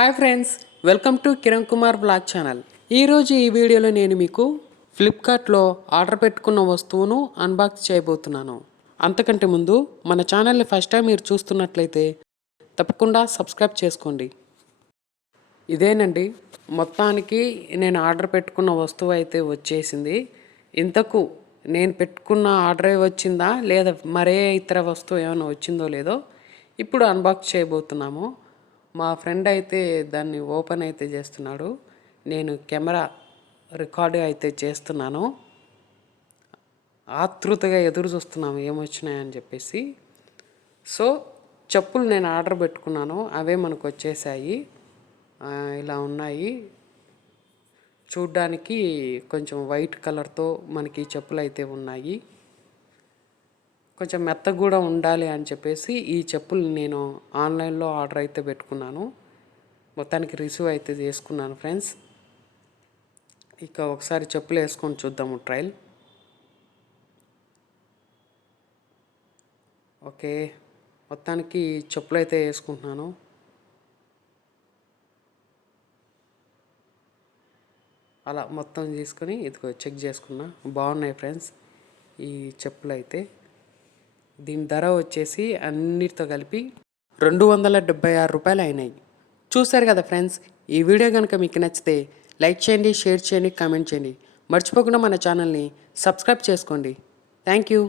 Hi friends, welcome to Kiran Kumar blog channel. ఈరోజు ఈ వీడియోలో నేను మీకు ఫ్లిప్కార్ట్లో ఆర్డర్ పెట్టుకున్న వస్తువును అన్బాక్స్ చేయబోతున్నాను. అంతకంటే ముందు మన ఛానల్ని ఫస్ట్ టైం మీరు చూస్తున్నట్లయితే తప్పకుండా సబ్స్క్రైబ్ చేసుకోండి. ఇదేనండి, మొత్తానికి నేను ఆర్డర్ పెట్టుకున్న వస్తువు అయితే వచ్చేసింది. ఇంతకు నేను పెట్టుకున్న ఆర్డరే వచ్చిందా లేదా మరే ఇతర వస్తువు ఏమైనా వచ్చిందో లేదో ఇప్పుడు అన్బాక్స్ చేయబోతున్నాము. మా ఫ్రెండ్ అయితే దాన్ని ఓపెన్ అయితే చేస్తున్నాడు. నేను కెమెరా రికార్డు అయితే చేస్తున్నాను. ఆతృతగా ఎదురు చూస్తున్నాము ఏమొచ్చినాయని చెప్పేసి. సో చెప్పులు నేను ఆర్డర్ పెట్టుకున్నాను, అవే మనకు వచ్చేసాయి. ఇలా ఉన్నాయి. చూడ్డానికి కొంచెం వైట్ కలర్తో మనకి చెప్పులు అయితే ఉన్నాయి. కొంచెం మెత్తగా కూడా ఉండాలి అని చెప్పేసి ఈ చెప్పులు నేను ఆన్లైన్లో ఆర్డర్ అయితే పెట్టుకున్నాను. మొత్తానికి రిసీవ్ అయితే చేసుకున్నాను ఫ్రెండ్స్. ఇక ఒకసారి చెప్పులు వేసుకొని చూద్దాము ట్రయల్. ఓకే, మొత్తానికి చెప్పులు అయితే వేసుకుంటున్నాను. అలా మొత్తం తీసుకొని ఇదిగో చెక్ చేసుకున్నా. బాగున్నాయి ఫ్రెండ్స్ ఈ చెప్పులు అయితే. దీని ధర వచ్చేసి అన్నిటితో కలిపి 276 రూపాయలు అయినాయి. చూశారు కదా ఫ్రెండ్స్, ఈ వీడియో కనుక మీకు నచ్చితే లైక్ చేయండి, షేర్ చేయండి, కామెంట్ చేయండి. మర్చిపోకుండా మన ఛానల్ని సబ్స్క్రైబ్ చేసుకోండి. Thank you.